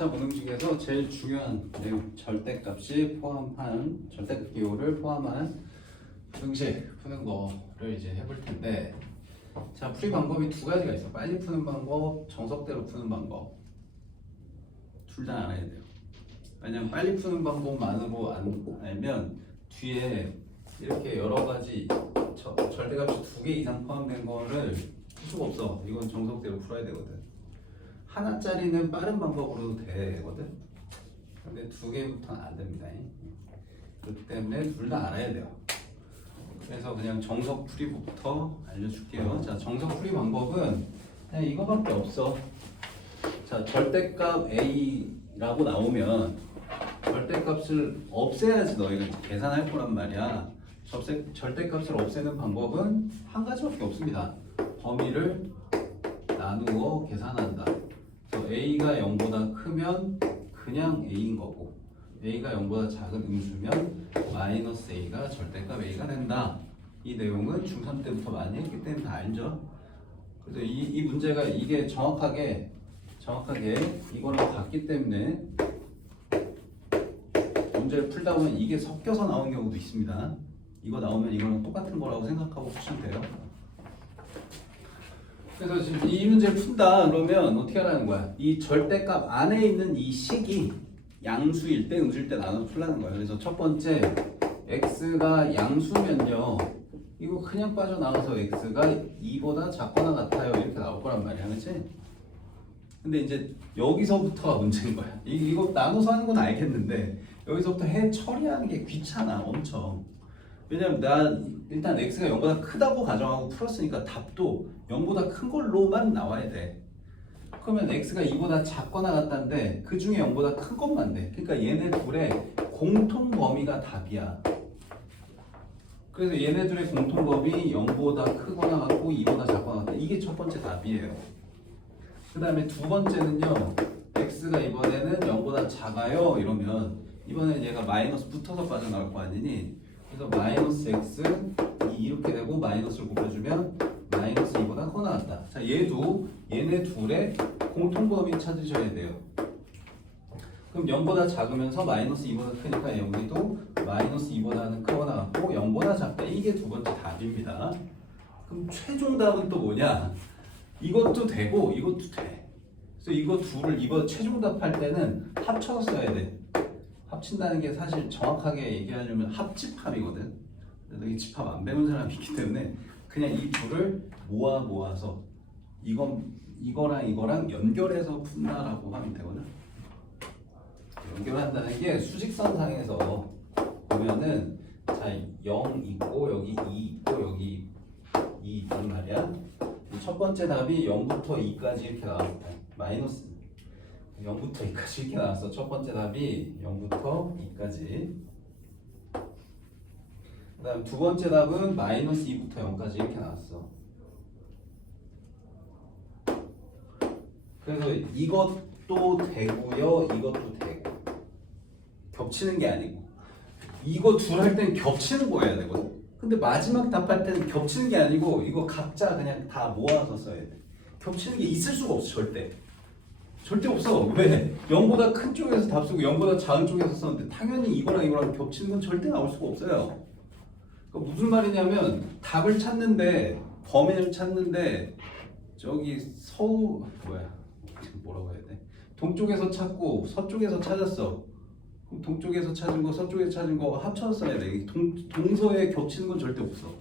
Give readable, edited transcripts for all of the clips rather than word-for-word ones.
2차 문항 중에서 제일 중요한 내용, 절대값이 포함한 절대값 기호를 포함한 부등식 푸는 거를 이제 해볼 텐데, 자, 풀이 방법이 두 가지가 있어. 빨리 푸는 방법, 정석대로 푸는 방법. 둘 다 알아야 돼요. 왜냐면 빨리 푸는 방법만으로 알면 뒤에 이렇게 여러 가지 절대값이 두 개 이상 포함된 거를 풀 수가 없어. 이건 정석대로 풀어야 되거든. 하나짜리는 빠른 방법으로도 되거든. 근데 두 개부터는 안 됩니다. 그렇기 때문에 둘 다 알아야 돼요. 그래서 그냥 정석 풀이부터 알려줄게요. 자, 정석 풀이 방법은 그냥 이거밖에 없어. 자, 절대값 A라고 나오면 절대값을 없애야지 너희가 계산할 거란 말이야. 절대값을 없애는 방법은 한 가지밖에 없습니다. 범위를 나누어 계산한다. 그래서 A가 0보다 크면 그냥 A인 거고, A가 0보다 작은 음수면 마이너스 A가 절대값 A가 된다. 이 내용은 중3 때부터 많이 했기 때문에 다 알죠. 그래서 이 문제가 이게 정확하게 이거랑 같기 때문에 문제를 풀다 보면 이게 섞여서 나온 경우도 있습니다. 이거 나오면 이거랑 똑같은 거라고 생각하고 푸시면 돼요. 그래서 지금 이 문제를 푼다 그러면 어떻게 하라는 거야? 이 절대값 안에 있는 이 식이 양수일 때 음수일 때 나눠 풀라는 거예요. 그래서 첫 번째 x가 양수면요, 이거 그냥 빠져나와서 x가 2보다 작거나 같아요 이렇게 나올 거란 말이야, 그렇지? 근데 이제 여기서부터가 문제인 거야. 이거 나눠서 하는 건 알겠는데 여기서부터 해 처리하는 게 귀찮아, 엄청. 왜냐면 나 일단 x가 0보다 크다고 가정하고 풀었으니까 답도 0보다 큰 걸로만 나와야 돼. 그러면 x가 2보다 작거나 같다는데 그 중에 0보다 큰 것만 돼. 그러니까 얘네 둘의 공통 범위가 답이야. 그래서 얘네 둘의 공통 범위 0보다 크거나 같고 2보다 작거나 같다. 이게 첫 번째 답이에요. 그 다음에 두 번째는요, x가 이번에는 0보다 작아요 이러면 이번엔 얘가 마이너스 붙어서 빠져나갈 거 아니니? 그래서 마이너스 x 이렇게 되고 마이너스를 곱해주면 마이너스 2보다 커나 같다. 자, 얘네 둘의 공통범위 찾으셔야 돼요. 그럼 0보다 작으면서 마이너스 2보다 크니까 여기도 마이너스 2보다는 크거나 같고 0보다 작다. 이게 두 번째 답입니다. 그럼 최종 답은 또 뭐냐? 이것도 되고 이것도 돼. 그래서 이거 둘을 이거 최종 답할 때는 합쳐서 써야 돼. 합친다는 게 사실 정확하게 얘기하려면 합집합이거든. 그래서 이 집합 안 배운 사람이 있기 때문에 그냥 이 둘을 모아서 이거랑 연결해서 푼다라고 하면 되거든. 연결한다는 게 수직선상에서 보면은, 자, 0 있고 여기 2 있고 여기 2 있단 말이야. 첫 번째 답이 0부터 2까지 이렇게 나왔다. 마이너스 0부터 2까지 이렇게 나왔어. 첫 번째 답이 0부터 2까지. 그 다음 두 번째 답은 마이너스 2부터 0까지 이렇게 나왔어. 그래서 이것도 되고요, 이것도 되고. 겹치는 게 아니고. 이거 둘 할 땐 겹치는 거 해야 되거든. 근데 마지막 답할 때는 겹치는 게 아니고 이거 각자 그냥 다 모아서 써야 돼. 겹치는 게 있을 수가 없어, 절대. 절대 없어. 왜? 0보다 큰 쪽에서 답 쓰고 0보다 작은 쪽에서 썼는데 당연히 이거랑 겹치는 건 절대 나올 수가 없어요. 그러니까 무슨 말이냐면 답을 찾는데, 범위를 찾는데 저기 뭐라고 해야 돼? 동쪽에서 찾고 서쪽에서 찾았어. 그럼 동쪽에서 찾은 거, 서쪽에서 찾은 거 합쳐서 써야 돼. 동서에 겹치는 건 절대 없어.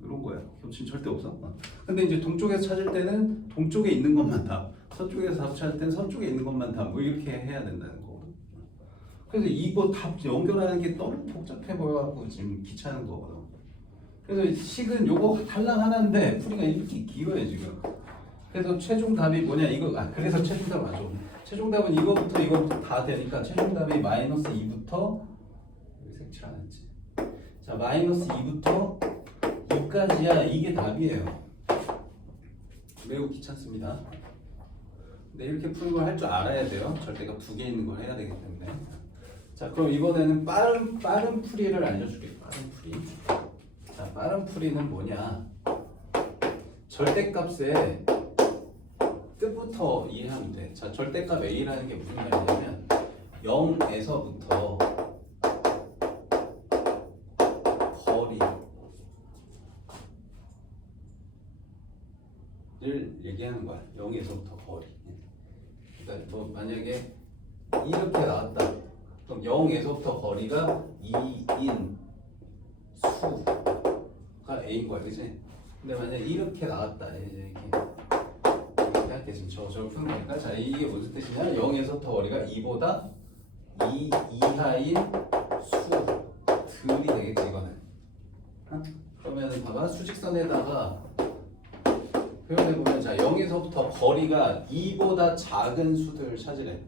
이런 거야. 겹치는 절대 없어. 근데 이제 동쪽에서 찾을 때는 동쪽에 있는 것만 답, 서쪽에서 답 찾을 때는 서쪽에 있는 것만 답, 뭐 이렇게 해야 된다는 거. 그래서 이거 답 연결하는 게 너무 복잡해 보여갖고 지금 귀찮은 거거든. 그래서 식은 요거 달랑 하나인데 풀이가 이렇게 길어요 지금. 그래서 최종 답이 뭐냐 이거. 그래서 최종 답 맞아. 최종 답은 이거부터 다 되니까 최종 답이 마이너스 2부터, 여기 색칠 안 했지. 자, 마이너스 2부터 2까지야. 이게 답이에요. 매우 귀찮습니다. 근데 이렇게 푸는 걸 할 줄 알아야 돼요. 절대값 두 개 있는 걸 해야 되기 때문에. 자, 그럼 이번에는 빠른 풀이를 알려줄게요. 빠른 풀이. 자, 빠른 풀이는 뭐냐? 절대값에 뜻부터 이해하면 돼. 자, 절대값 a라는 게 무슨 말이냐면 0에서부터 거리를 얘기하는 거야. 0에서부터 거리. 그러니까 뭐 만약에 이렇게 나왔다. 그럼 0에서부터 거리가 2인 수가 a인 거야, 그치? 근데 만약에 이렇게 나왔다. 이제 이렇게 할게 지금 저걸 푸는 거니까. 자, 이게 무슨 뜻이냐? 0에서부터 거리가 2보다 2 이하인 수들이 되겠지, 이거는. 그러면 봐봐. 수직선에다가 표현해보면, 자, 0에서부터 거리가 2보다 작은 수들을 찾으래.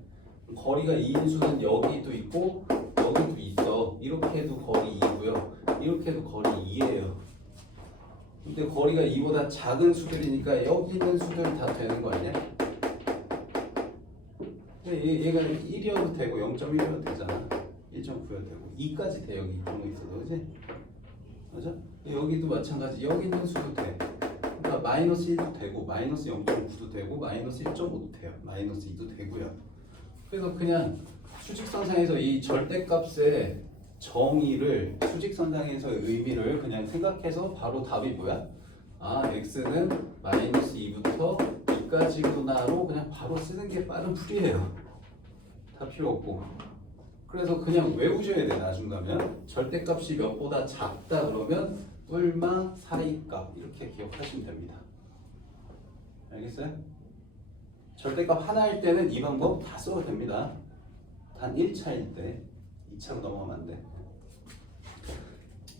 거리가 2인 수는 여기도 있고 여기도 있어. 이렇게 해도 거리 2고요. 이렇게 해도 거리 2예요. 근데 거리가 2보다 작은 수들이니까 여기 있는 수들 다 되는 거 아니야? 얘가 1이어도 되고 0.1이어도 되잖아. 1.9여도 되고 2까지 돼. 여기 이런 거 있어도, 그치? 맞아? 여기도 마찬가지. 여기 있는 수도 돼. 그러니까 마이너스 1도 되고 마이너스 0.9도 되고 마이너스 1.5도 돼요. 마이너스 2도 되고요. 그래서 그냥 수직선상에서 이 절대값의 정의를, 수직선상에서의 의미를 그냥 생각해서 바로 답이 뭐야? 아, x는 마이너스 2부터 2까지구나로 그냥 바로 쓰는 게 빠른 풀이에요. 다 필요 없고. 그래서 그냥 외우셔야 돼. 나중 가면 절대값이 몇보다 작다 그러면 뿔마 사이값 이렇게 기억하시면 됩니다. 알겠어요? 절대값 하나일 때는 이 방법 다 써도 됩니다. 단 1차일 때 2차로 넘어가면 안 돼.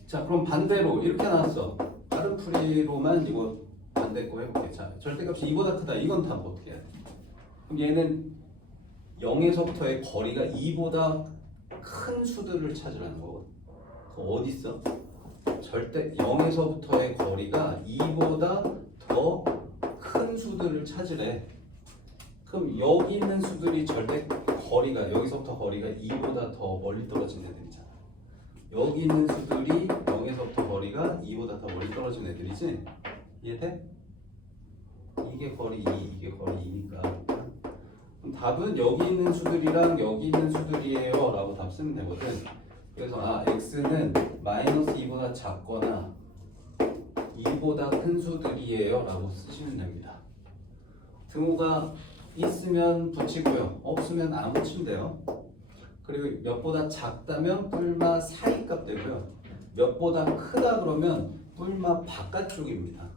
자, 그럼 반대로 이렇게 나왔어. 다른 풀이로만 이거 반대 거 해볼게. 자, 절대값이 2보다 크다. 이건 답 어떻게 해야 돼? 그럼 얘는 0에서부터의 거리가 2보다 큰 수들을 찾으라는 거거든. 어디 있어? 절대 0에서부터의 거리가 2보다 더 큰 수들을 찾으래. 그럼 여기 있는 수들이 절대 거리가, 여기서부터 거리가 2보다 더 멀리 떨어진 애들이잖아. 여기 있는 수들이 0에서부터 거리가 2보다 더 멀리 떨어진 애들이지? 이해돼? 이게 거리 2, 이게 거리 2니까. 그럼 답은 여기 있는 수들이랑 여기 있는 수들이에요 라고 답 쓰면 되거든. 그래서 아, x는 마이너스 2보다 작거나 2보다 큰 수들이에요 라고 쓰시면 됩니다. 등호가 있으면 붙이고요. 없으면 안 붙이면 돼요. 그리고 몇보다 작다면 뿔마 사이값 되고요. 몇보다 크다 그러면 뿔마 바깥쪽입니다.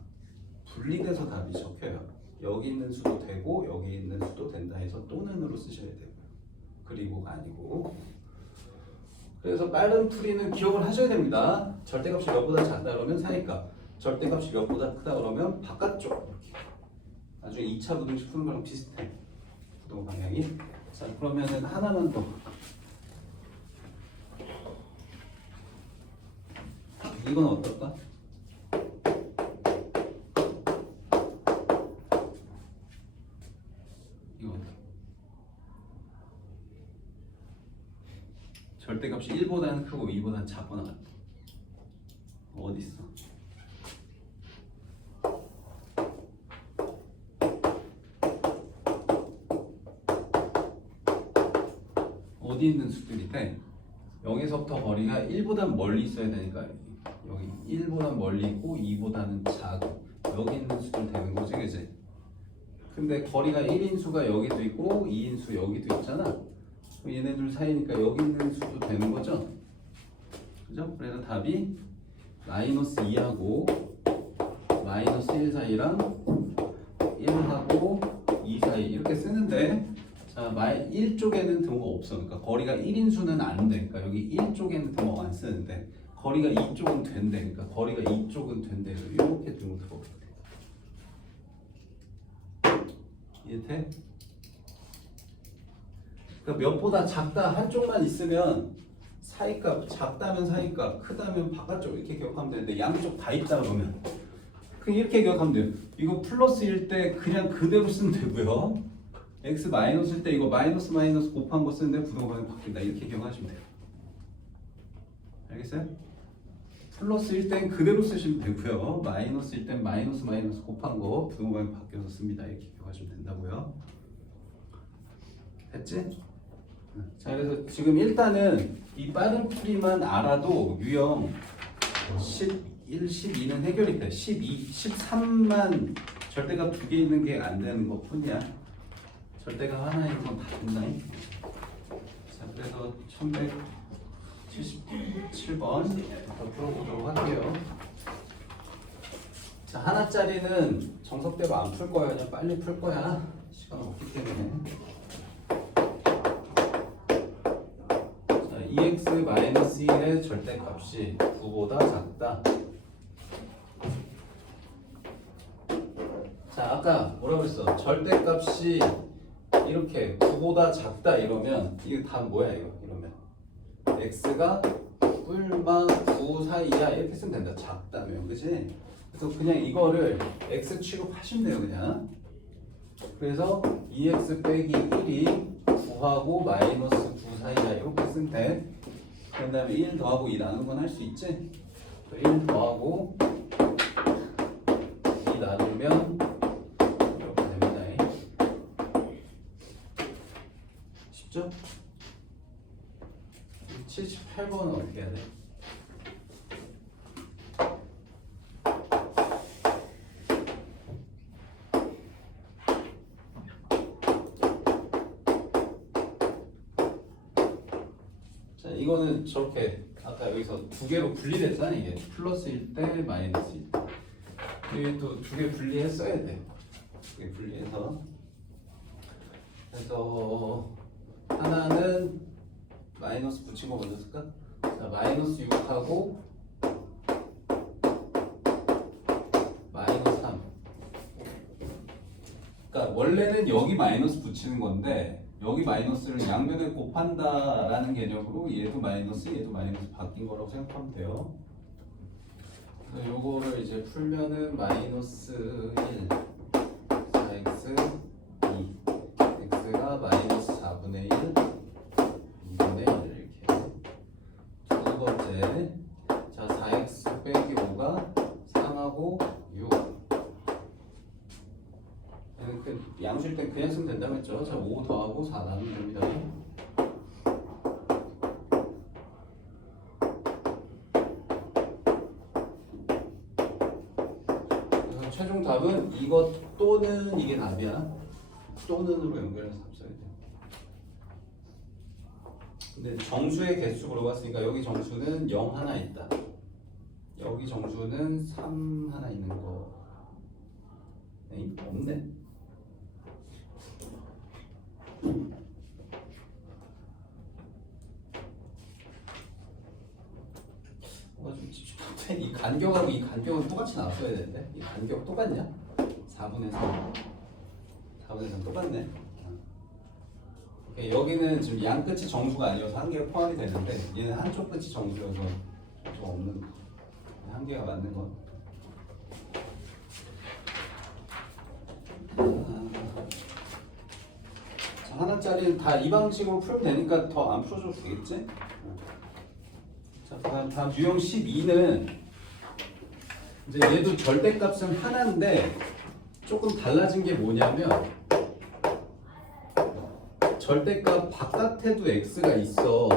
분리돼서 답이 적혀요. 여기 있는 수도 되고 여기 있는 수도 된다 해서 또는으로 쓰셔야 되고요. 그리고가 아니고. 그래서 빠른 풀이는 기억을 하셔야 됩니다. 절대값이 몇보다 작다 그러면 사이값, 절대값이 몇보다 크다 그러면 바깥쪽. 이렇게. 나중에 2차 부등식 푸는 거랑 비슷해. 부동 방향이. 자, 그러면은 하나만 더. 이건 어떨까? 이거 어떨까? 절대값이 1보다는 크고 2보다는 작거나 같아. 어디 있어? 어디 있는 수들인데 0에서부터 거리가 1보다 멀리 있어야 되니까 여기 1보다 멀리 있고 2보다는 작고 여기 있는 수들 되는 거지, 그치? 근데 거리가 1인 수가 여기도 있고 2인 수 여기도 있잖아. 그럼 얘네들 사이니까 여기 있는 수도 되는 거죠? 그죠? 그래서 답이 마이너스 2하고 마이너스 1 사이랑 1하고 2 사이 이렇게 쓰는데, 자, 1쪽에는 등호가 없어. 그러니까 거리가 1인 수는 안 돼. 그러니까 여기 1쪽에는 등호가 안 쓰는데 거리가 2쪽은 된대. 그러니까 거리가 2쪽은 된대. 이렇게 등호 들어가. 이해돼? 그러니까 몇보다 작다 한쪽만 있으면 사이값, 작다면 사이값, 크다면 바깥쪽 이렇게 기억하면 되는데 양쪽 다 있다 그러면 그냥 이렇게 기억하면 돼요. 이거 플러스일 때 그냥 그대로 쓰면 되고요. x 마이너스일 때 이거 마이너스 마이너스 곱한 거 쓰는데 부동반이 바뀐다. 이렇게 기억하시면 돼요. 알겠어요? 플러스일 땐 그대로 쓰시면 되고요. 마이너스일 땐 마이너스 마이너스 곱한 거 부동방이 바뀌어서 씁니다. 이렇게 기억하시면 된다고요. 됐지? 자, 그래서 지금 일단은 이 빠른 풀이만 알아도 유형 11, 12는 해결이 돼. 12, 13만 절대값 두 개 있는 게 안 되는 것 뿐이야. 절대값 하나 있는 건 다 된다. 자, 그래서 1177번 풀어보도록 할게요. 자, 하나짜리는 정석대로 안 풀 거야. 그냥 빨리 풀 거야. 시간 없기 때문에. 자, 2x-1의 절대값이 9보다 작다. 자, 아까 뭐라 그랬어? 절대값이 이렇게 9보다 작다 이러면 이게 다 뭐야 이거? 이러면 x가 뿔마 9 사이야 이렇게 쓰면 된다. 작다면, 그치? 그래서 그냥 이거를 x 취급하시면 돼요, 그냥. 그래서 2x 빼기 1이 9하고 마이너스 9 사이야 이렇게 쓰면 돼. 그 다음에 1 더하고 2 나누는 건 할 수 있지? 1 더하고 2 나누면 이렇게 됩니다. 쉽죠? 78번은 어떻게 해야 돼? 자, 이거는 저렇게 아까 여기서 두 개로 분리됐잖아. 이게 플러스일 때 마이너스일 때. 여기 또 두 개 분리했어야 돼. 두 개 분리해서. 그래서 하나는 마이너스 붙인 거 먼저 쓸까? 자, 마이너스 6하고 마이너스 3. 그러니까 원래는 여기 마이너스 붙이는 건데 여기 마이너스를 양변에 곱한다라는 개념으로 얘도 마이너스 바뀐 거라고 생각하면 돼요. 그래서 요거를 이제 풀면은 마이너스 1, 4x, 2, x가 마이너스 4분의 1, 2분의 1 이렇게. 두 번째, 자 4x 빼기 5가 3하고 6. 양수일 땐 그냥 쓰면 된다고 했죠. 자 5 더하고 4 나누면 됩니다. 그래서 최종 답은 이것 또는 이게 답이야. 또는으로 연결해서 답 써야 돼. 근데 정수의 개수 물어봤으니까 여기 정수는 0 하나 있다. 여기 정수는 3 하나 있는 거. 에이, 없네. 뭔가 좀 집중한데 이 간격하고 이 간격은 똑같이 나왔어야 되는데 이 간격 똑같냐? 4분의 3 4분의 3 똑같네. 여기는 지금 양 끝이 정수가 아니어서 한 개가 포함이 되는데 얘는 한쪽 끝이 정수여서 좀 없는 한 개가 맞는 건. 하나짜리는 다 이 방식으로 풀면 되니까 더 안 풀어줘도 되겠지? 자, 그다음 다음 유형 12는 이제 얘도 절대값은 하나인데 조금 달라진 게 뭐냐면 절대값 바깥에도 x가 있어.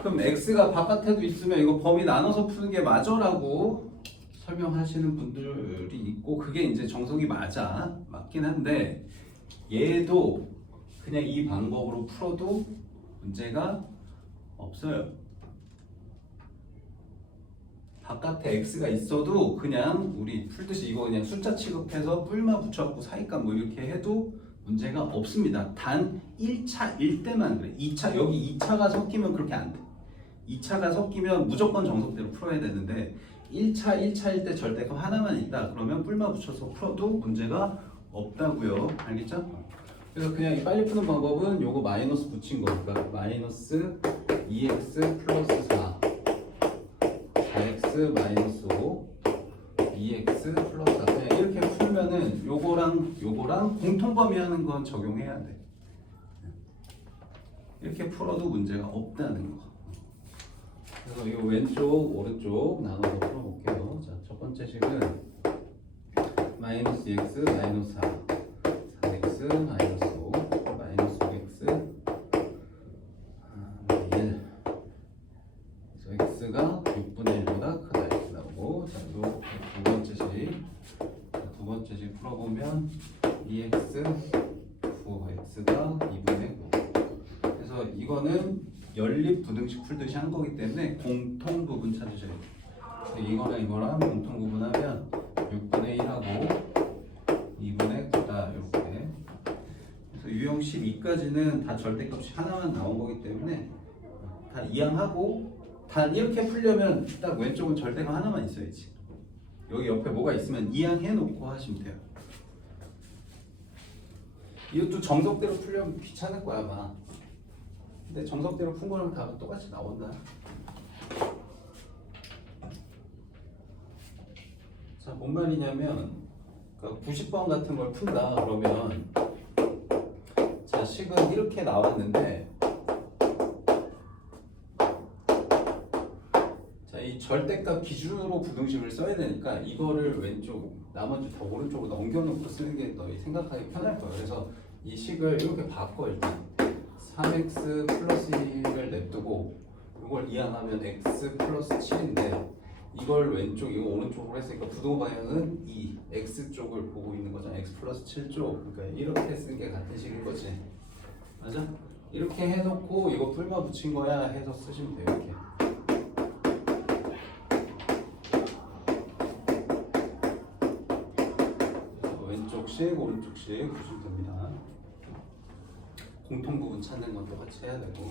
그럼 x가 바깥에도 있으면 이거 범위 나눠서 푸는 게 맞아라고 설명하시는 분들이 있고 그게 이제 정석이 맞긴 한데 얘도 그냥 이 방법으로 풀어도 문제가 없어요. 바깥에 x가 있어도 그냥 우리 풀듯이 이거 그냥 숫자 취급해서 뿔만 붙여갖고 사이값 뭐 이렇게 해도 문제가 없습니다. 단 1차일 때만 그래. 2차 여기 2차가 섞이면 그렇게 안 돼. 2차가 섞이면 무조건 정석대로 풀어야 되는데 1차일 때 절대값 하나만 있다 그러면 뿔만 붙여서 풀어도 문제가 없다고요. 알겠죠? 그래서 그냥 이 빨리 푸는 방법은 요거 마이너스 붙인 거니까 마이너스 2x 플러스 4 4x 마이너스 5 2x 플러스 4 그냥 이렇게 풀면은 요거랑 공통범위 하는 건 적용해야 돼. 이렇게 풀어도 문제가 없다는 거. 그래서 이 왼쪽 오른쪽 나눠서 풀어볼게요. 자, 첫 번째 식은 마이너스 x 마이너스 4 4x 마이너스 5 마이너스 5x 1. 그래서 x가 6분의 1보다 크다 이렇게 나오고, 자, 요 두 번째 식, 두 번째 식 풀어보면 2x 9x가 2분의 9. 그래서 이거는 연립 부등식 풀듯이 한 거기 때문에 공통 부분 찾으셔야 돼요. 이거랑 이거랑 공통 부분하면 6분의 1하고 2분의 9다 이렇게. 그래서 유형 12까지는 다 절대값이 하나만 나온 거기 때문에 다 이항하고, 단 이렇게 풀려면 딱 왼쪽은 절대값 하나만 있어야지. 여기 옆에 뭐가 있으면 이항해 놓고 하시면 돼요. 이것도 정석대로 풀려면 귀찮을 거야 아마. 근데 정석대로 푼 거랑 답은 똑같이 나온다. 자, 뭔 말이냐면 90번 같은 걸 푼다 그러면, 자, 식은 이렇게 나왔는데, 자, 이 절대값 기준으로 부등식을 써야 되니까 이거를 왼쪽, 나머지 다 오른쪽으로 넘겨놓고 쓰는 게 더 생각하기 편할 거예요. 그래서 이 식을 이렇게 바꿔. 일단 3x 플러스 1을 냅두고 이걸 이항하면 x 플러스 7인데, 이걸 왼쪽 이거 오른쪽으로 했으니까 부동 방향은 이 x 쪽을 보고 있는 거잖아. x 플러스 7쪽. 그러니까 이렇게 쓴 게 같은 식인 거지. 맞아? 이렇게 해놓고 이거 풀마 붙인 거야 해서 쓰시면 돼요. 이렇게. 왼쪽씩 오른쪽씩 보시면 됩니다. 공통 부분 찾는 건 똑같이 해야 되고.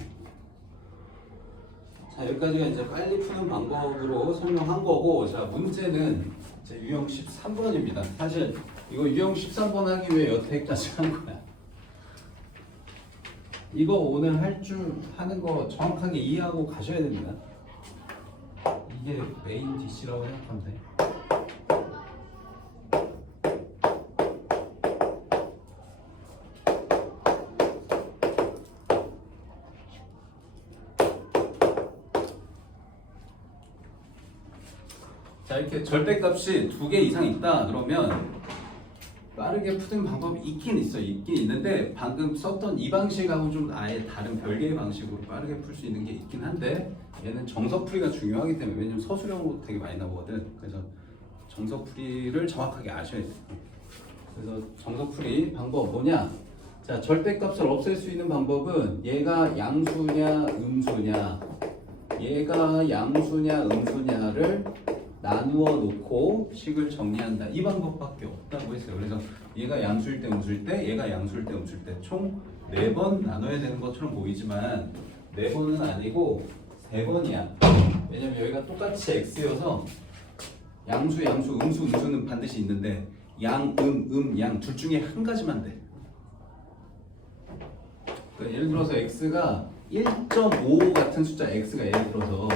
자, 여기까지가 이제 빨리 푸는 방법으로 설명한 거고, 자, 문제는 이제 유형 13번입니다. 사실 이거 유형 13번 하기 위해 여태까지 한 거야. 이거 오늘 하는 거 정확하게 이해하고 가셔야 됩니다. 이게 메인 DC라고 생각하면 돼. 자, 이렇게 절대값이 2개 이상 있다 그러면 빠르게 푸는 방법이 있긴 있는데, 방금 썼던 이 방식하고 좀 아예 다른 별개의 방식으로 빠르게 풀 수 있는 게 있긴 한데, 얘는 정석풀이가 중요하기 때문에, 왜냐면 서술형으로 되게 많이 나오거든. 그래서 정석풀이를 정확하게 아셔야 돼요. 그래서 정석풀이 방법 뭐냐? 자, 절대값을 없앨 수 있는 방법은 얘가 양수냐 음수냐, 얘가 양수냐 음수냐를 나누어 놓고 식을 정리한다. 이 방법밖에 없다고 했어요. 그래서 얘가 양수일 때 음수일 때, 얘가 양수일 때 음수일 때 총 4번 나눠야 되는 것처럼 보이지만 4번은 아니고 3번이야. 왜냐면 여기가 똑같이 x여서 양수, 음수는 반드시 있는데 양, 양 둘 중에 한 가지만 돼. 그러니까 예를 들어서 x가 1.5 같은 숫자 x가 예를 들어서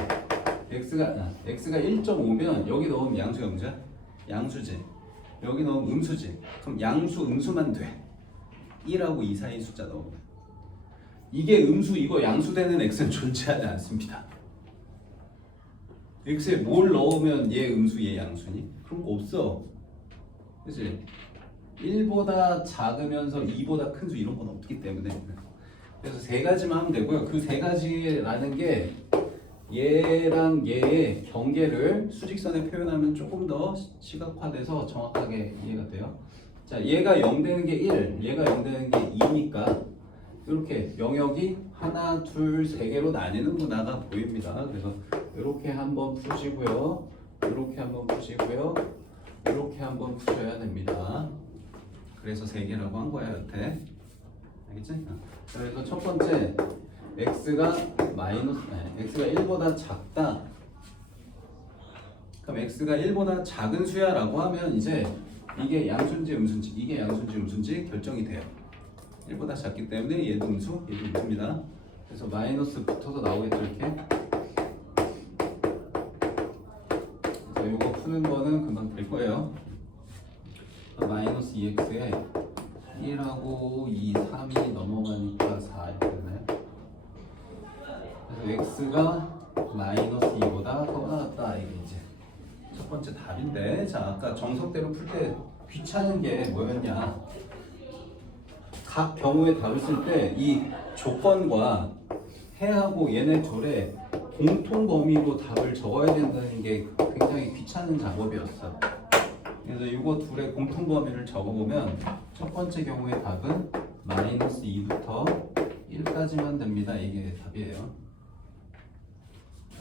x가 1.5면 여기 넣으면 양수야 음수야? 양수지. 여기 넣으면 음수지. 그럼 양수 음수만 돼. 1하고 2 사이 숫자 넣으면. 이게 음수 이거 양수 되는 x는 존재하지 않습니다. x에 뭘 넣으면 얘 음수 얘 양수니? 그런 거 없어. 그치? 1보다 작으면서 2보다 큰 수 이런 건 없기 때문에. 그래서 3가지만 하면 되고요. 그 3가지라는 게 얘랑 얘의 경계를 수직선에 표현하면 조금 더 시각화돼서 정확하게 이해가 돼요. 자, 얘가 0 되는 게 1, 얘가 0 되는 게 2니까 이렇게 영역이 하나, 둘, 3개로 나뉘는구나가 보입니다. 그래서 이렇게 한번 푸시고요, 이렇게 한번 푸시고요, 이렇게 한번 푸셔야 됩니다. 그래서 3개라고 한 거야 여태. 알겠지? 그래서 첫 번째 x가 1보다 작다. 그럼 x가 1보다 작은 수야 라고 하면 이제 이게 양수인지 음수인지, 이게 양수인지 음수인지 결정이 돼요. 1보다 작기 때문에 얘도 음수, 얘도 음수입니다. 그래서 마이너스 붙어서 나오겠죠 이렇게. 그래서 이거 푸는 거는 금방 될 거예요. 마이너스 2x에 1하고 2, 3이 넘어가니까 4 이렇게 되나요? 그래서 x가 마이너스 2보다 커가 같다. 이게 이제 첫 번째 답인데, 자 아까 정석대로 풀 때 귀찮은 게 뭐였냐? 각 경우의 답을 쓸 때 이 조건과 해하고 얘네 둘의 공통 범위로 답을 적어야 된다는 게 굉장히 귀찮은 작업이었어. 그래서 이거 둘의 공통 범위를 적어보면 첫 번째 경우의 답은 마이너스 2부터 1까지만 됩니다. 이게 답이에요.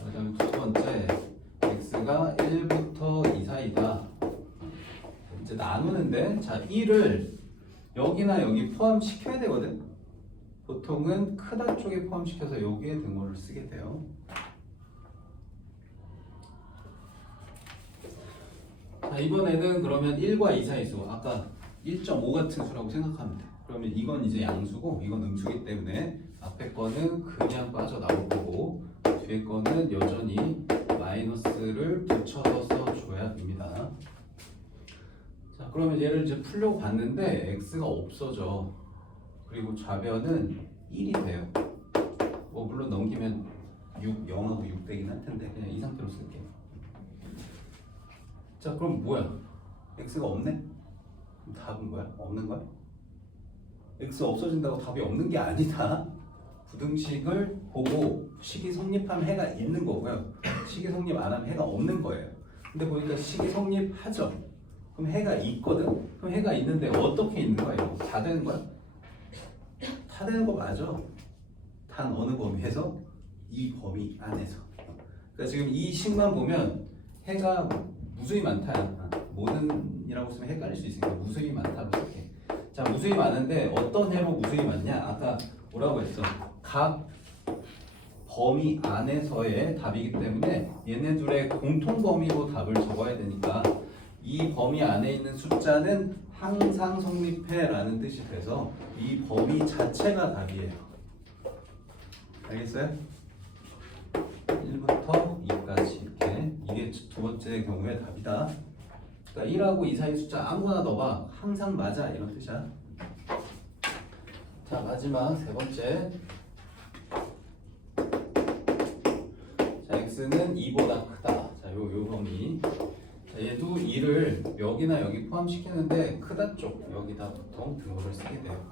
그다음에 두 번째 x가 1부터 2 사이다. 이제 나누는데, 자 1을 여기나 여기 포함시켜야 되거든. 보통은 크다 쪽에 포함시켜서 여기에 등호를 쓰게 돼요. 자 이번에는 그러면 1과 2 사이 수, 아까 1.5 같은 수라고 생각하면 돼. 그러면 이건 이제 양수고 이건 음수기 때문에 앞에 거는 그냥 빠져나올 거고 뒤에 거는 여전히 마이너스를 붙여서 써줘야 됩니다. 자 그러면 얘를 이제 풀려고 봤는데 x가 없어져. 그리고 좌변은 1이 돼요. 뭐 물론 넘기면 6, 0하고 6 되긴 할 텐데 그냥 이 상태로 쓸게요. 자 그럼 뭐야? x가 없네? 그럼 답은 뭐야? 없는 거야? x 없어진다고 답이 없는 게 아니다. 부등식을 보고 식이 성립하면 해가 있는 거고요. 식이 성립 안 하면 해가 없는 거예요. 근데 보니까 식이 성립하죠. 그럼 해가 있거든? 그럼 해가 있는데 어떻게 있는 거야? 이거 다 되는 거야? 다 되는 거 맞아. 단 어느 범위에서? 이 범위 안에서. 그러니까 지금 이 식만 보면 해가 무수히 많다. 모든이라고 쓰면 헷갈릴 수 있으니까 무수히 많다고 쓸게. 자 무수히 많은데 어떤 해로 무수히 많냐? 아까 뭐라고 했어? 각 범위 안에서의 답이기 때문에 얘네 둘의 공통 범위로 답을 적어야 되니까 이 범위 안에 있는 숫자는 항상 성립해 라는 뜻이 돼서 이 범위 자체가 답이에요. 알겠어요? 1부터 2까지 이렇게. 이게 두 번째 경우의 답이다. 그러니까 1하고 2 사이 숫자 아무거나 넣어봐. 항상 맞아 이런 뜻이야. 자 마지막 세 번째. 자 x는 2보다 크다. 자 요 범위. 자 얘도 2를 여기나 여기 포함시키는데 크다 쪽 여기다 보통 등호를 쓰게 돼요.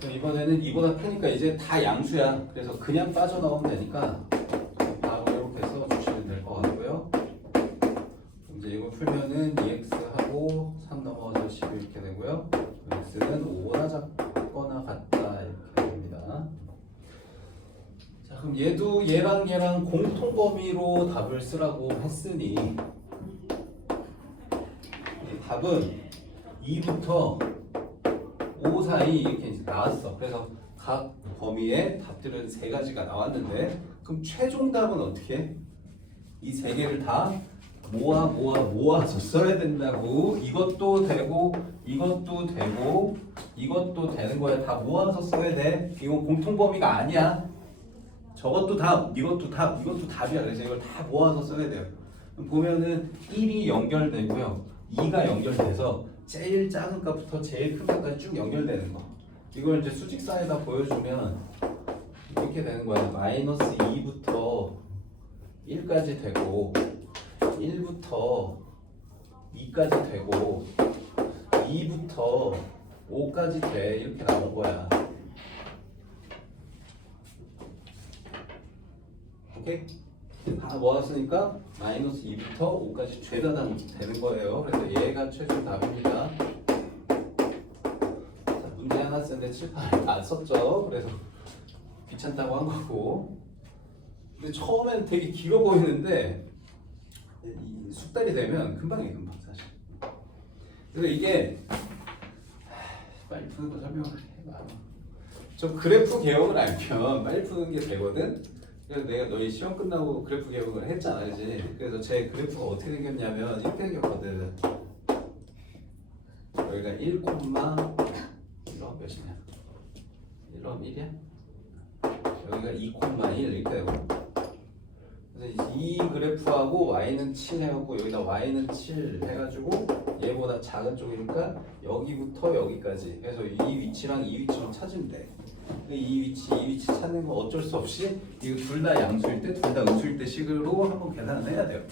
그럼 이번에는 2보다 크니까 이제 다 양수야. 그래서 그냥 빠져나오면 되니까 바로 이렇게 써주시면 될 것 같고요. 이제 이거 풀면은 2x하고 3 넘어가서 10 이렇게 되고요. x는 5보다 작거나 같다 이렇게 됩니다. 자 그럼 얘도 얘랑 공통 범위로 답을 쓰라고 했으니 답은 2부터 5 사이 이렇게 이제 나왔어. 그래서 각 범위의 답들은 세 가지가 나왔는데 그럼 최종 답은 어떻게 해? 이 세 개를 다 모아서 써야 된다고. 이것도 되고 이것도 되고 이것도 되는 거야. 다 모아서 써야 돼. 이건 공통 범위가 아니야. 저것도 답, 이것도 답, 이것도 답이야. 그래서 이걸 다 모아서 써야 돼요. 보면은 1이 연결되고요. 2가 연결돼서 제일 작은 값부터 제일 큰 값까지 쭉 연결되는 거. 이걸 이제 수직사에다 보여주면 이렇게 되는 거야. 마이너스 2부터 1까지 되고 1부터 2까지 되고 2부터 5까지 돼. 이렇게 나온 거야. 오케이? 다 모았으니까 마이너스 2부터 5까지 죄다 다 되는 거예요. 그래서 얘가 최종 답입니다. 자, 문제 하나 쓰는데 칠판 안 썼죠. 그래서 귀찮다고 한 거고. 근데 처음엔 되게 길어 보이는데 이 숙달이 되면 금방이에요. 금방 사실. 그래서 이게 빨리 푸는 거 설명을 해봐. 좀 그래프 개혁을 알면 빨리 푸는 게 되거든. 그래서 내가 너희 시험 끝나고 그래프 개혁을 했잖아, 그지? 그래서 제 그래프가 어떻게 생겼냐면 이렇게 생겼거든. 여기가 1, 1럼 몇이냐? 1럼 1이야? 여기가 2, 1 이렇게 되고. 그래서 이 그래프하고 y는 7 해갖고 여기다 y는 7 해가지고 얘보다 작은 쪽이니까 여기부터 여기까지. 그래서 이 위치랑 이 위치만 찾으면 돼. 이 위치 찾는 거 어쩔 수 없이 이거 둘 다 양수일 때, 둘 다 음수일 때 식으로 한번 계산을 해야 돼요.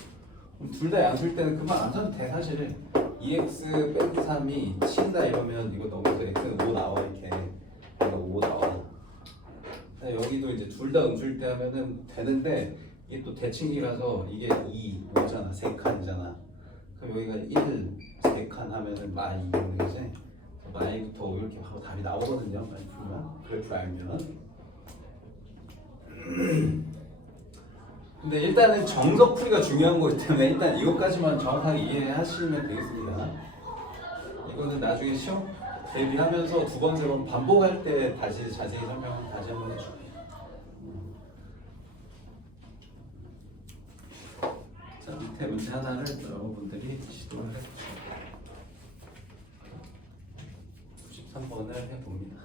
그럼 둘 다 양수일 때는 그만 안 써도 돼 사실. 2x 빼기 3이 친다 이러면 이거 넘어서 x는 5 나와 이렇게. 이거 5 나와. 여기도 이제 둘 다 음수일 때 하면은 되는데 이게 또 대칭기라서 이게 2, 5잖아. 3칸이잖아. 그럼 여기가 1, 3칸 하면은 마이 2는 거지. 마이부터 5 이렇게 하고 답이 나오거든요. 많이 풀면. 그래프를 알면. 근데 일단은 정석 풀이가 중요한 거기 때문에 일단 이것까지만 정확하게 이해하시면 되겠습니다. 이거는 나중에 시험 대비하면서 두 번, 세 번 반복할 때 다시 자세히 설명 다시 한번 해줄게요. 자, 밑에 문제 하나를 여러분들이 시도를 해보세요. 93번을 해봅니다.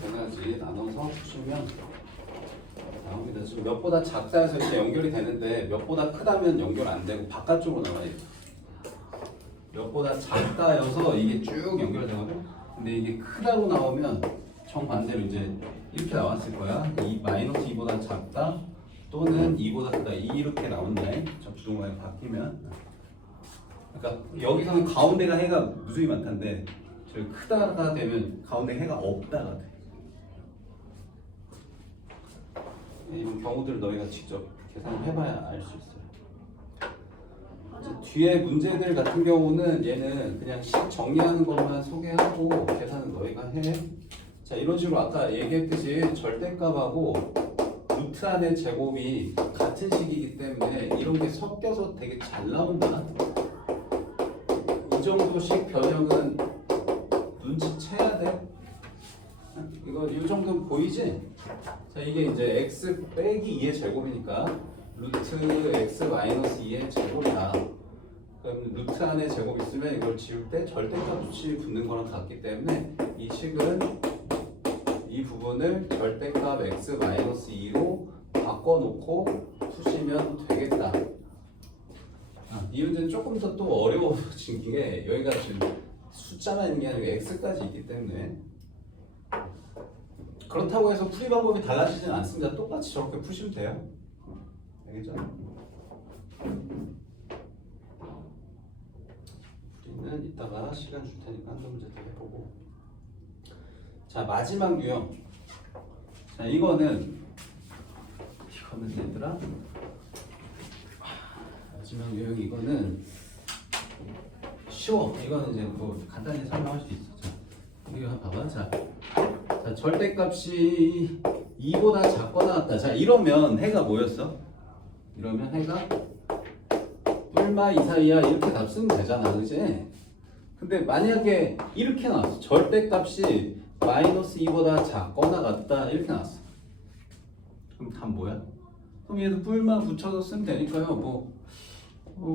되나지 나눠서 푸시면 나옵니다. 지금 몇보다 작다해서 이렇게 연결이 되는데 몇보다 크다면 연결 안 되고 바깥쪽으로 나와요. 몇보다 작다여서 이게 쭉 연결되거든. 근데 이게 크다고 나오면 정반대로 이제 이렇게 나왔을 거야. 이 마이너스 2보다 작다 또는 2보다 크다 이렇게 나온다. 저 부동간에 바뀌면. 그러니까 여기서는 가운데가 해가 무수히 많던데 저기 크다가 되면 가운데 해가 없다가 돼. 이런 경우들을 너희가 직접 계산을 해봐야 알 수 있어요. 이제 뒤에 문제들 같은 경우는 얘는 그냥 식 정리하는 것만 소개하고 계산은 너희가 해. 자, 이런 식으로 아까 얘기했듯이 절대값하고 루트 안의 제곱이 같은 식이기 때문에 이런 게 섞여서 되게 잘 나온다. 이 정도씩 변형은 눈치채야 돼. 이거 이 정도는 보이지? 자, 이게 이제 x 빼기 2의 제곱이니까 루트 x 마이너스 2의 제곱이다. 그럼 루트 안에 제곱 있으면 이걸 지울 때 절대값 수치 붙는 거랑 같기 때문에 이 식은 이 부분을 절대값 x 마이너스 2로 바꿔놓고 푸시면 되겠다. 이 문제는 조금 더 또 어려워진 게 여기가 지금 숫자만 있는 게 아니고 x까지 있기 때문에 그렇다고 해서 풀이 방법이 달라지진 않습니다. 똑같이 저렇게 푸시면 돼요. 알겠죠? 풀이는 이따가 시간 줄 테니까 한두 문제 더 해보고. 자, 마지막 유형. 자, 이거는 얘들아 마지막 유형 이거는 쉬워. 이거는 이제 뭐 간단히 설명할 수 있어. 자, 이거 한번 봐봐. 자, 절대값이 2보다 작거나 같다. 자, 이러면 해가 뭐였어? 이러면 해가 뿔마 2 사이야 이렇게 답 쓰면 되잖아, 그지? 근데 만약에 이렇게 나왔어. 절대값이 마이너스 2보다 작거나 같다 이렇게 나왔어. 그럼 답 뭐야? 그럼 얘도 뿔마 붙여서 쓰면 되니까요.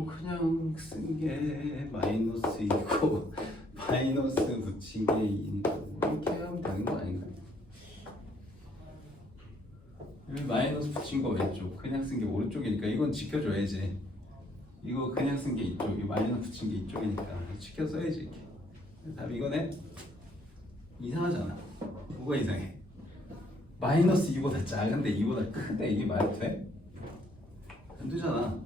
그냥 쓴 게 마이너스 2고 마이너스 붙인 게 2니까 이렇게 하면 되는 거 아닌가? 여기 마이너스 붙인 거 왼쪽, 그냥 쓴 게 오른쪽이니까 이건 지켜줘야지. 이거 그냥 쓴 게 이쪽, 이 마이너스 붙인 게 이쪽이니까 지켜 써야지 이렇게. 답이 이거네? 이상하잖아. 뭐가 이상해? 마이너스 2보다 작은데 2보다 큰데 이게 말이 돼? 안 되잖아.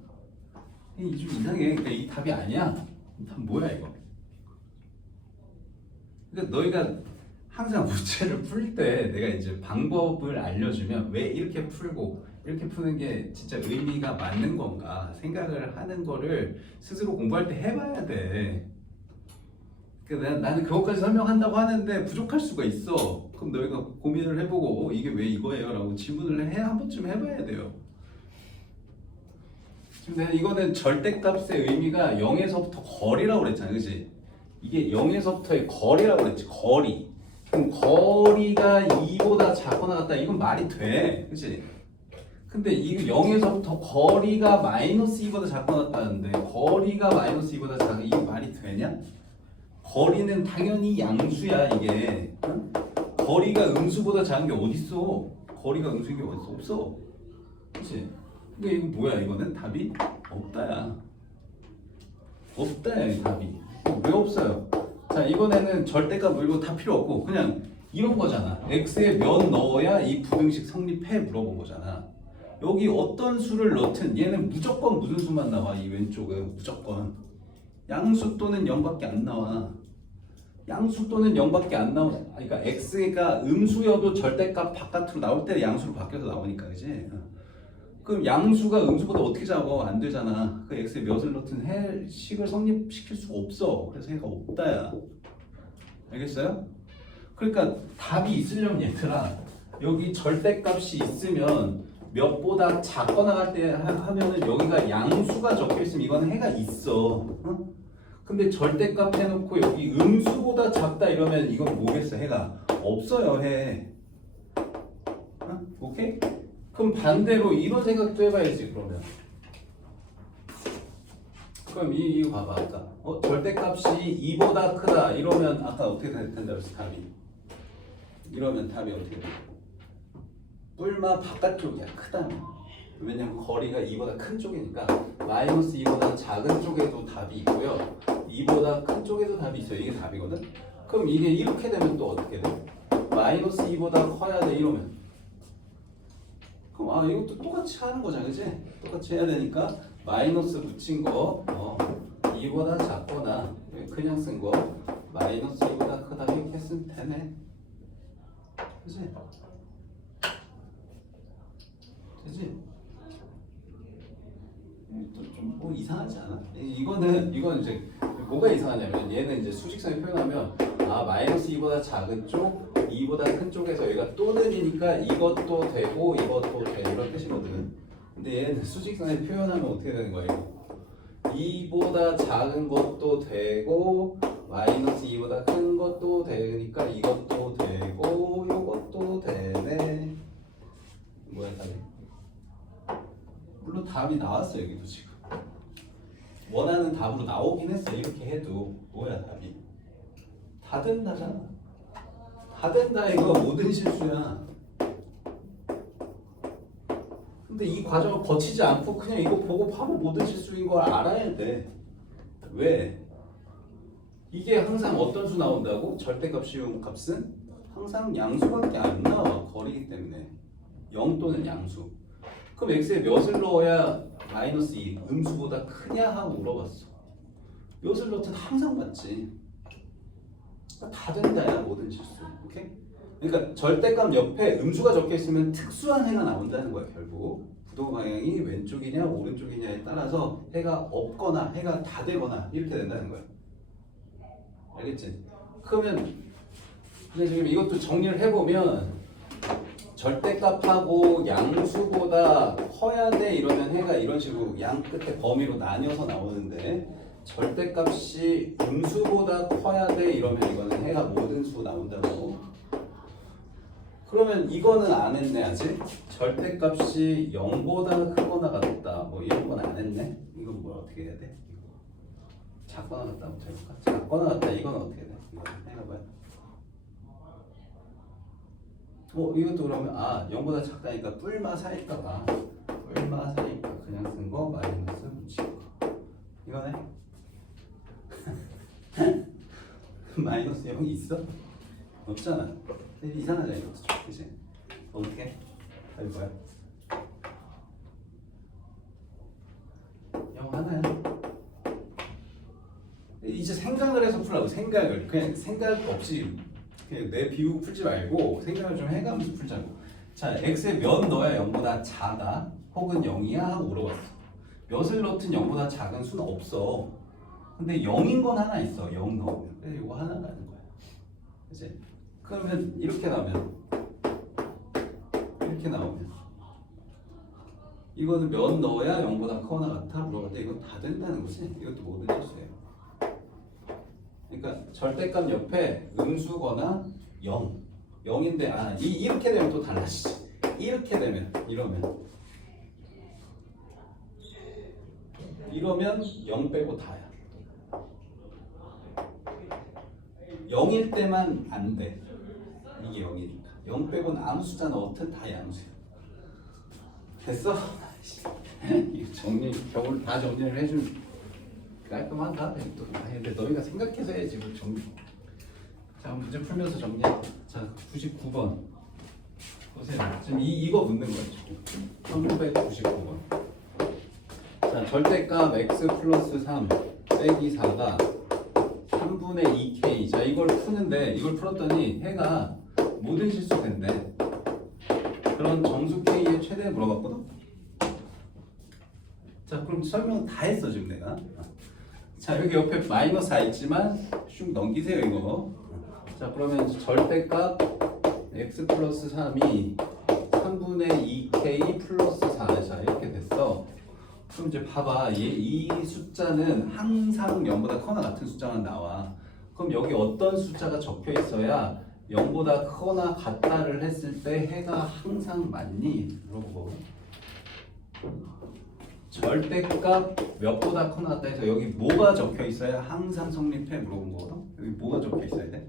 이게 좀 이상해. 그러니까 이 답이 아니야. 답 뭐야 이거? 그러니까 너희가 항상 문제를 풀 때 내가 이제 방법을 알려주면 왜 이렇게 풀고 이렇게 푸는 게 진짜 의미가 맞는 건가 생각을 하는 거를 스스로 공부할 때 해봐야 돼. 그러니까 나는 그것까지 설명한다고 하는데 부족할 수가 있어. 그럼 너희가 고민을 해보고 이게 왜 이거예요? 라고 질문을 한 번쯤 해봐야 돼요. 지금 내가 이거는 절대값의 의미가 0에서부터 거리라고 그랬잖아, 그치? 이게 0에서부터의 거리라고 그랬지, 거리. 그럼 거리가 2보다 작거나 같다, 이건 말이 돼, 그치? 근데 이 0에서부터 거리가 마이너스 2보다 작거나 같다는데 거리가 마이너스 2보다 작아, 이게 말이 되냐? 거리는 당연히 양수야, 이게. 응? 거리가 음수보다 작은 게 어딨어? 거리가 음수인 게 어딨어? 없어. 그치? 근데 이거 뭐야, 이거는? 답이? 없다야. 없다야, 이 답이. 왜 없어요? 자, 이번에는 절대값 물고 다 필요 없고 그냥 이런 거잖아. x에 몇 넣어야 이 부등식 성립해 물어본 거잖아. 여기 어떤 수를 넣든 얘는 무조건 무슨 수만 나와. 이 왼쪽은 무조건 양수 또는 0밖에 안 나와. 양수 또는 0밖에 안 나와. 그러니까 x가 음수여도 절대값 바깥으로 나올 때 양수로 바뀌어서 나오니까, 그지? 그럼 양수가 음수보다 어떻게 작아? 안 되잖아. 그 x에 몇을 넣든 식을 성립시킬 수가 없어. 그래서 해가 없다야. 알겠어요? 그러니까 답이 있으려면 얘들아, 여기 절대값이 있으면 몇보다 작거나 할 때 하면은 여기가 양수가 적혀 있으면 이건 해가 있어. 어? 근데 절대값 해놓고 여기 음수보다 작다 이러면 이건 뭐겠어? 해가 없어요. 해. 어? 오케이? 그럼 반대로 이런 생각도 해봐야지. 그럼 이거 봐봐. 아까 절대값이 2보다 크다 이러면 아까 어떻게 된다 그랬어? 답이 이러면 답이 어떻게 돼? 뿔마 바깥쪽이야. 크다면. 왜냐면 거리가 2보다 큰 쪽이니까 마이너스 2보다 작은 쪽에도 답이 있고요, 2보다 큰 쪽에도 답이 있어요. 이게 답이거든. 그럼 이게 이렇게 되면 또 어떻게 돼? 마이너스 2보다 커야 돼 이러면. 그럼 이것도 똑같이 하는 거잖아, 그치? 똑같이 해야 되니까 마이너스 붙인 거 2보다 작거나 그냥 쓴 거 마이너스 2보다 크다 이렇게 쓰면 되네. 그치? 되지? 또 좀 뭐 이상하지 않아? 이건 이제 뭐가 이상하냐면 얘는 이제 수직선에 표현하면 마이너스 2보다 작은 쪽, 2보다 큰 쪽에서 얘가 또는이니까 이것도 되고 이것도 돼 이런 뜻이거든. 근데 얘는 수직선에 표현하면 어떻게 되는 거예요? 2보다 작은 것도 되고 마이너스 2보다 큰 것도 되니까 이것도 되고 이것도 되네. 뭐야 답이? 물론 답이 나왔어. 여기도 지금 원하는 답으로 나오긴 했어. 이렇게 해도 뭐야 답이? 다 된다잖아. 다 된다 이거. 모든 실수야. 근데 이 과정을 거치지 않고 그냥 이거 보고 바로 모든 실수인 걸 알아야 돼. 왜? 이게 항상 어떤 수 나온다고? 절대값 쉬운 값은 항상 양수밖에 안 나와. 거리기 때문에 0 또는 양수. 그럼 x에 몇을 넣어야 마이너스 2 음수보다 크냐 하고 물어봤어. 몇을 넣든 항상 맞지. 그러니까 다 된다야 모든 실수. 오케이? 그러니까 절대값 옆에 음수가 적혀 있으면 특수한 해가 나온다는 거야. 결국 부도 방향이 왼쪽이냐 오른쪽이냐에 따라서 해가 없거나 해가 다 되거나 이렇게 된다는 거야. 알겠지? 그러면 근데 지금 이것도 정리를 해보면 절대값하고 양수보다 커야 돼 이러면 해가 이런 식으로 양 끝에 범위로 나뉘어서 나오는데 절대값이 음수보다 커야 돼 이러면 이거는 해가 모든 수 나온다고. 그러면 이거는 안 했네 아직. 절대값이 0보다 크거나 같다 뭐 이런 건 안 했네. 이건 뭐 어떻게 해야 돼? 작거나 같다부터 해볼까? 작거나 같다 이건 어떻게 돼? 이거 해봐요. 이것도 그러면 0보다 작다니까 뿔마사일까봐 뿔마사니까 그냥 쓴 거 마이너스 묻히고 이거네. 마이너스 0이 있어? 없잖아. 이상하잖아 이것도 좀 그치? 어떻게? 해볼까요? 0 하나야. 이제 생각을 해서 풀라고. 생각을 그냥 생각 없이 그냥 내 비우고 풀지 말고 생각을 좀 해가면서 풀자고. 자, x에 몇 넣어야 0보다 작아? 혹은 0이야? 하고 물어봤어. 몇을 넣든 0보다 작은 수는 없어. 근데 0인 건 하나 있어. 0 넣으면. 그래서 이거 하나 가는 거야. 그치? 그러면 이렇게 나오면 이거는 몇 넣어야 0보다 커나 같아? 물어봤는데 이건 다 된다는 거지. 이것도 모든 실수예요. 그러니까 절대값 옆에 음수거나 0인데 이렇게 되면 또 달라지지. 이렇게 되면 이러면 0 빼고 다야. 0일 때만 안 돼. 이게 0이니까 0 빼고는 아무 숫자 넣든 다 양수야. 됐어? 이거 겨울 다 정리를 해준 깔끔하다. 근데 너희가 생각해서 해야지 뭐 정리. 자, 문제 풀면서 정리해. 자, 99번 보세요. 지금 이거 묻는 거예요. 1999번. 자, 절대값 x 플러스 3 빼기 4가 3분의 2k. 자, 이걸 푸는데 이걸 풀었더니 해가 모든 실수 된대. 그런 정수 k의 최대 물어봤거든. 자, 그럼 설명 다 했어 지금 내가. 자, 여기 옆에 마이너스 4 있지만 슉 넘기세요 이거. 자, 그러면 절대값 x 플러스 3이 3분의 2k 플러스 4. 자, 이렇게 됐어. 그럼 이제 봐봐. 이 숫자는 항상 0보다 커나 같은 숫자만 나와. 그럼 여기 어떤 숫자가 적혀 있어야 0보다 크거나 같다를 했을 때 해가 항상 맞니? 물어보고. 절대값 몇보다 커나 같다 해서 여기 뭐가 적혀 있어야 항상 성립해? 물어본 거거든. 여기 뭐가 적혀 있어야 돼?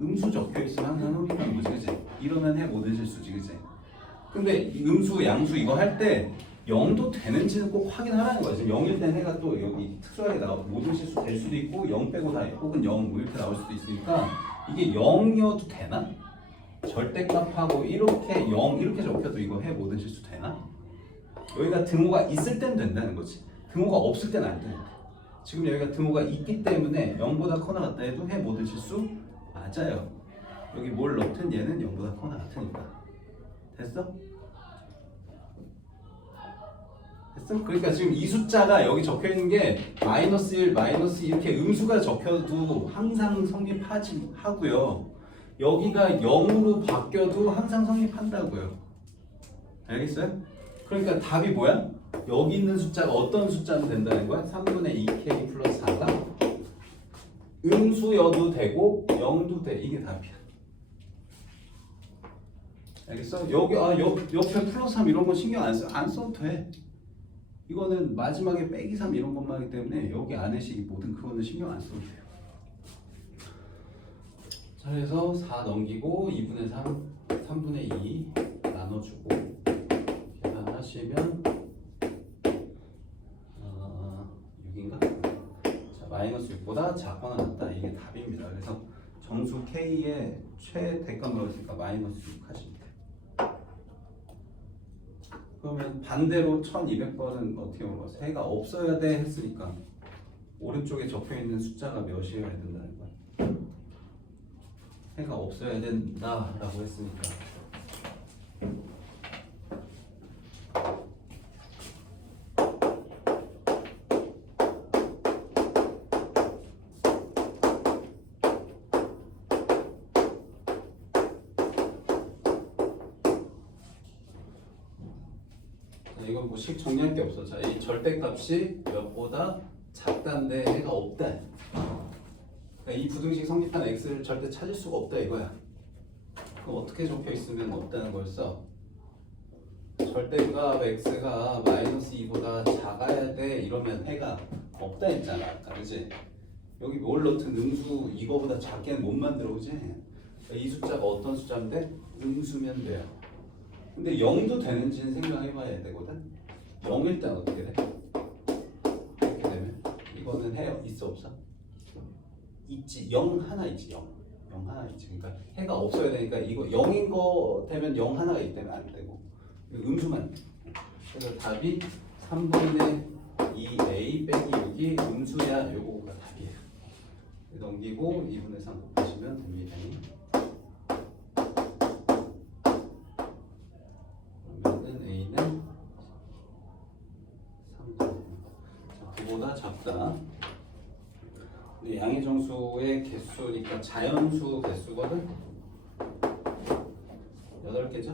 음수 적혀 있으면 항상 성립하는 거지, 그치? 이러면 해 모든 실수지, 그치? 근데 이 음수, 양수 이거 할 때 0도 되는지는 꼭 확인하라는 거야. 지금 0일 땐 해가 또 여기 특수하게 나오고 모든 실수 될 수도 있고 0 빼고 다 혹은 0 뭐 이렇게 나올 수도 있으니까 이게 0이어도 되나? 절대값하고 이렇게 0 이렇게 적혀도 이거 해 모든 실수 되나? 여기가 등호가 있을 땐 된다는 거지. 등호가 없을 땐 안 돼. 지금 여기가 등호가 있기 때문에 0보다 커나 같다 해도 해 모든 실수 맞아요. 여기 뭘 넣든 얘는 0보다 커나 같으니까. 됐어? 됐어? 그러니까 지금 이 숫자가 여기 적혀 있는 게 마이너스 1, 마이너스 2 이렇게 음수가 적혀도 항상 성립하지 하고요. 여기가 0으로 바뀌어도 항상 성립한다고요. 알겠어요? 그러니까 답이 뭐야? 여기 있는 숫자가 어떤 숫자는 된다는 거야? 3분의 2k 플러스 4가 음수여도 되고 0도 돼. 이게 답이야. 알겠어? 여기 옆에 플러스 3 이런 거 신경 안 써도 돼. 이거는 마지막에 빼기 3 이런 것만 하기 때문에 여기 안에 식이 모든 그거는 신경 안 써도 돼요. 자, 그래서 4 넘기고 2분의 3, 3분의 2 나눠주고 계산하시면 6인가? 자, 마이너스 6보다 작거나 같다. 이게 답입니다. 그래서 정수 K의 최대값 넣었으니까 마이너스 6 하시면 돼요. 그러면 반대로 1200번은 어떻게 물어봤어? 해가 없어야 돼 했으니까 오른쪽에 적혀있는 숫자가 몇이어야 된다는 거야? 해가 없어야 된다라고 했으니까 이건 뭐 식 정리할 게 없어. 자, 이 절대값이 몇보다 작다인데 해가 없다. 그러니까 이 부등식 성립한 x를 절대 찾을 수가 없다 이거야. 그럼 어떻게 적혀 있으면 없다는 걸 써? 절대값 x가 마이너스 2보다 작아야 돼 이러면 해가 없다 했잖아 아까, 그치? 여기 뭘 넣든 음수 이거보다 작게는 못 만들어, 그치? 그러니까 이 숫자가 어떤 숫자인데? 음수면 돼요. 근데 0도 되는지는 생각해봐야 되거든? 0일 땐 어떻게 돼? 이렇게 되면 이거는 해 있어 없어? 있지. 0 하나 있지. 0 하나 있지. 그러니까 해가 없어야 되니까 이거 0인 거 되면 0 하나가 있기 때문에 안 되고 음수만. 그래서 답이 3분의 2a 빼기 6이 음수야. 요거가 답이에요. 넘기고 2분의 3 곱하시면 됩니다. 그러면은 a는 3분의 9보다 작다. 근데 양의 정수의 개수니까 자연수 개수거든. 8개죠?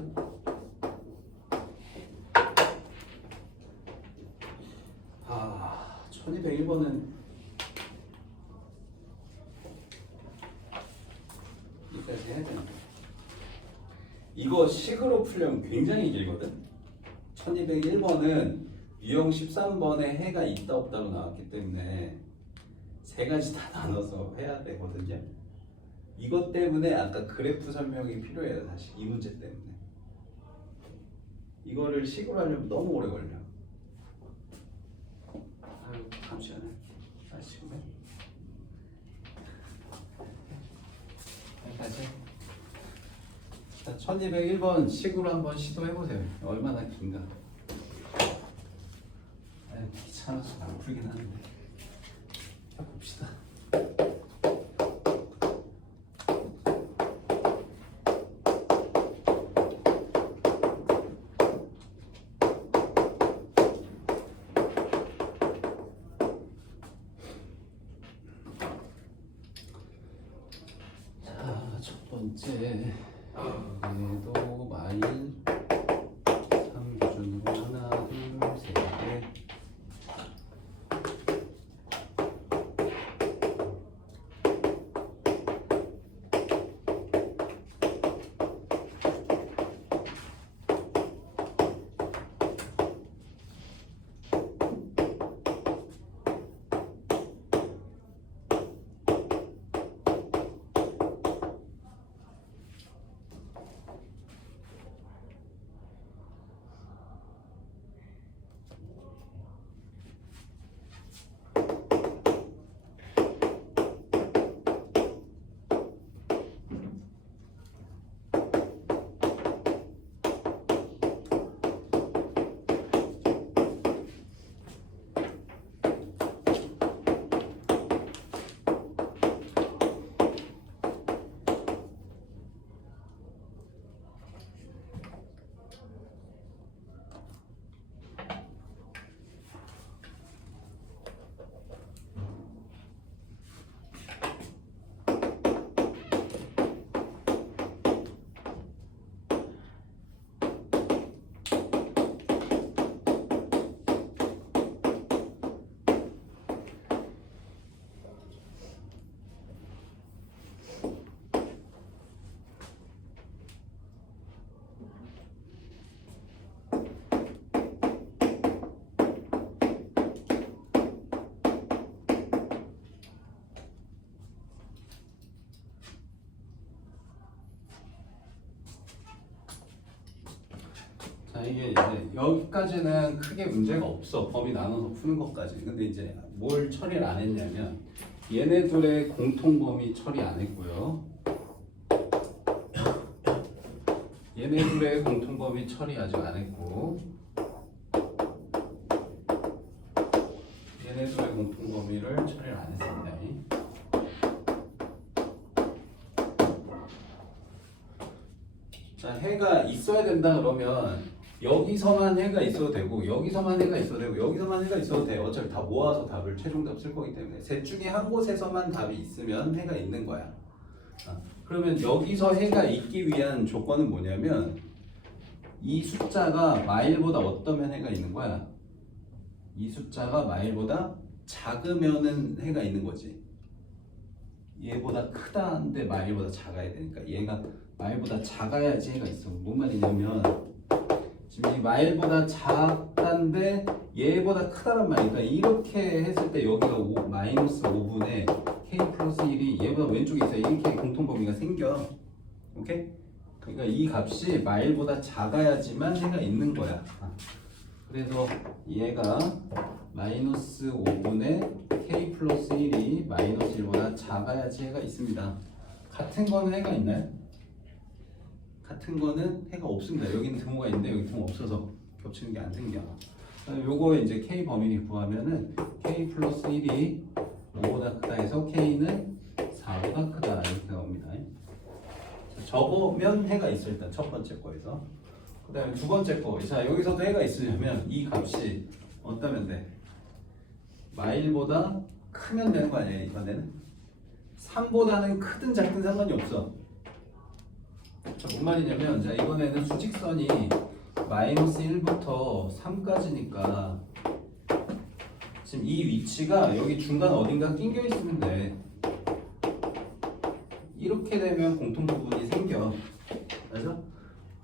아, 1201번은 이까지 해야 되나? 이거 식으로 풀려면 굉장히 길거든. 1201번은 유형 13번에 해가 있다 없다로 나왔기 때문에 세 가지 다 나눠서 해야 되거든요. 이것 때문에 아까 그래프 설명이 필요해요. 사실 이 문제 때문에. 이거를 식으로 하려면 너무 오래 걸려. 아유, 잠시만요. 아시네. 여기까지. 1201번 식으로 한번 시도해보세요. 얼마나 긴가. 귀찮아서 안 풀긴 하는데. 해봅시다. 자, 첫 번째 얘도 마일 3기준으로 하나, 둘, 셋, 넷. 자, 이게 이제 여기까지는 크게 문제가 없어. 범위 나눠서 푸는 것까지. 근데 이제 뭘 처리를 안 했냐면 얘네들의 공통 범위 처리 안 했고요. 얘네들의 공통 범위 처리 아직 안 했고, 얘네들의 공통 범위를 처리를 안 했습니다. 자, 해가 있어야 된다 그러면 여기서만 해가 있어도 되고 여기서만 해가 있어도 되고 여기서만 해가 있어도 돼요. 어차피 다 모아서 답을 최종답 쓸 거기 때문에 셋 중에 한 곳에서만 답이 있으면 해가 있는 거야. 그러면 여기서 해가 있기 위한 조건은 뭐냐면 이 숫자가 마일보다 어떠면 해가 있는 거야? 이 숫자가 마일보다 작으면은 해가 있는 거지. 얘보다 크다는데 마일보다 작아야 되니까 얘가 마일보다 작아야지 해가 있어. 뭔 말이냐면 지금 이 마일보다 작다는데 얘보다 크다란 말이니까 이렇게 했을 때 여기가 마이너스 5분의 k 플러스 1이 얘보다 왼쪽에 있어. 이렇게 공통범위가 생겨. 오케이? 그러니까 이 값이 마일보다 작아야지만 해가 있는 거야. 그래서 얘가 마이너스 5분의 k 플러스 1이 마이너스 1보다 작아야지 해가 있습니다. 같은 거는 해가 있나요? 같은 거는 해가 없습니다. 여기는 등호가 있는데 여기 등호 없어서 겹치는 게 안 생겨. 요거에 이제 k 범위를 구하면은 k 플러스 1이 5보다 크다 해서 k는 4보다 크다 이렇게 나옵니다. 접으면 해가 있어. 일단 첫 번째 거에서. 그 다음에 두 번째 거. 자, 여기서도 해가 있으려면 이 값이 어떠면 돼? 마일보다 크면 되는 거 아니에요? 이번에는 3보다는 크든 작든 상관이 없어. 자, 뭔 말이냐면 자, 이번에는 수직선이 마이너스 1부터 3까지니까 지금 이 위치가 여기 중간 어딘가 낑겨 있으면 돼. 이렇게 되면 공통부분이 생겨. 그래서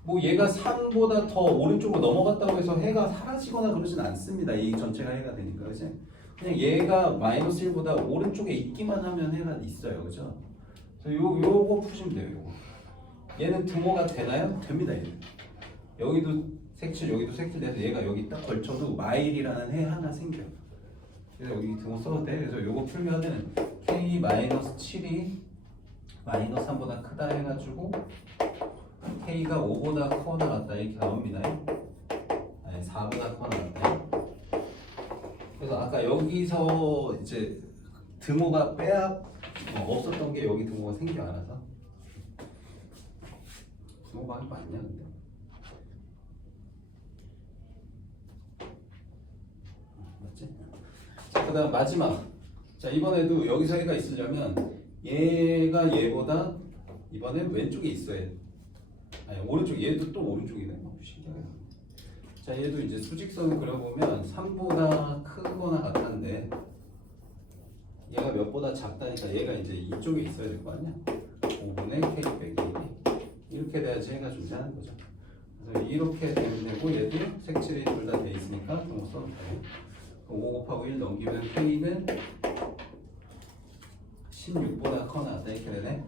뭐 얘가 3보다 더 오른쪽으로 넘어갔다고 해서 해가 사라지거나 그러진 않습니다. 이 전체가 해가 되니까. 그치? 그냥 얘가 마이너스 1보다 오른쪽에 있기만 하면 해가 있어요. 그죠? 그래서 요거 푸시면 돼요. 요거. 얘는 등호가 되나요? 됩니다. 얘는. 여기도 색칠, 여기도 색칠돼서 얘가 여기 딱 걸쳐도 마일이라는 해 하나 생겨. 그래서 여기 등호 써도 돼. 그래서 요거 풀면은 k-7이 마이너스 3보다 크다 해가지고 k가 5보다 커나 같다 이렇게 나옵니다. 아니 4보다 커나 같다. 그래서 아까 여기서 이제 등호가 없었던 게 여기 등호가 생겨 알아서. 등호가 맞냐 근데? 맞지? 자, 그다음 마지막. 자, 이번에도 여기서 해가 있으려면 얘가 얘보다 이번엔 왼쪽에 있어야 돼. 아니 오른쪽, 얘도 또 오른쪽이네. 신기하네. 자, 얘도 이제 수직선을 그려보면 3보다 크거나 같은데 얘가 몇보다 작다니까 얘가 이제 이쪽에 있어야 될 거 아니야? 5분의 k 빼기 1이 이렇게 돼야지 해가 존재하는 거죠. 그래서 이렇게 되면 되고 얘도 색칠이 둘 다 돼 있으니까 등호 써도 돼요. 5 곱하고 1 넘기면 k는 16보다 커나 같다 이렇게 되네.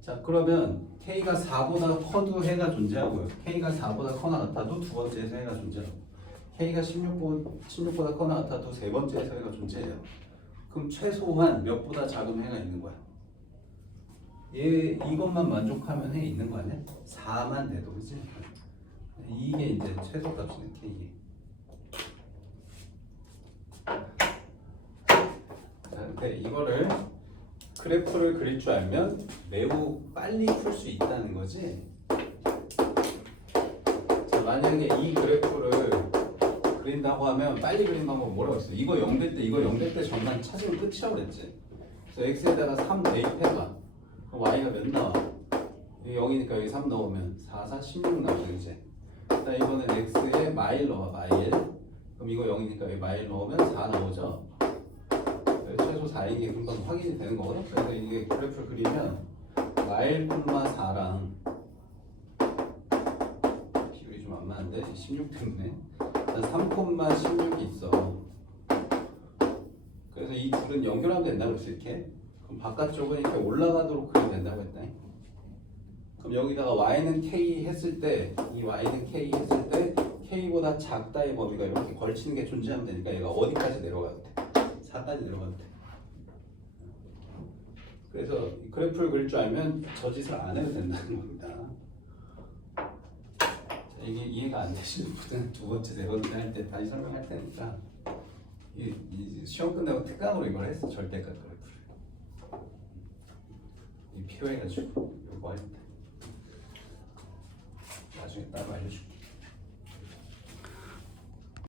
자, 그러면 k가 4보다 커도 해가 존재하고요. k가 4보다 커나 같아도 두 번째에서 해가 존재하고 k가 16보다 커나 같아도 세 번째에서 해가 존재해요. 그럼 최소한 몇보다 작은 해가 있는 거야. 얘 이것만 만족하면 해 있는 거 아니야? 4만 돼도 그치? 이게 이제 최소값이네 k. 근데 이거를 그래프를 그릴 줄 알면 매우 빨리 풀 수 있다는 거지. 자, 만약에 이 그래프를 그린다고 하면 빨리 그리는 방법은 뭐라고 했어? 이거 0될 때, 이거 0될 때 정말 찾으면 끝이라고 그랬지. 그래서 x에다가 3 대입해봐. 그럼 y가 몇 나와? 여기 0이니까 여기 3 넣으면 4, 4, 16 나오죠 이제. 일단 이거는 x에 마일 넣어, 마일. 그럼 이거 0이니까 여기 마일 넣으면 4 나오죠. 최소 4인 게 금방 확인이 되는 거거든. 그래서 이게 그래프를 그리면 마일 콤마 4랑 비율이 좀 안 맞는데 16 때문에 3 콤마 16이 있어. 그래서 이 둘은 연결하면 된다고 했어 이렇게. 그럼 바깥쪽은 이렇게 올라가도록 그리면 된다고 했다. 그럼 여기다가 y는 k 했을 때 이 y는 k 했을 때 k보다 작다의 범위가 이렇게 걸치는 게 존재하면 되니까 얘가 어디까지 내려가도 돼? 4까지 내려가도 돼. 그래서 그래프를 그릴 줄 알면 저 짓을 안 해도 된다는 겁니다. 자, 이게 이해가 안 되시는 분은 두 번째, 세 번째 할 때 다시 설명할 테니까 이 시험 끝나고 특강으로 이걸 했어. 절대값 그래프를. 이 필요해가지고 이거 할 때 나중에 따로 알려줄게.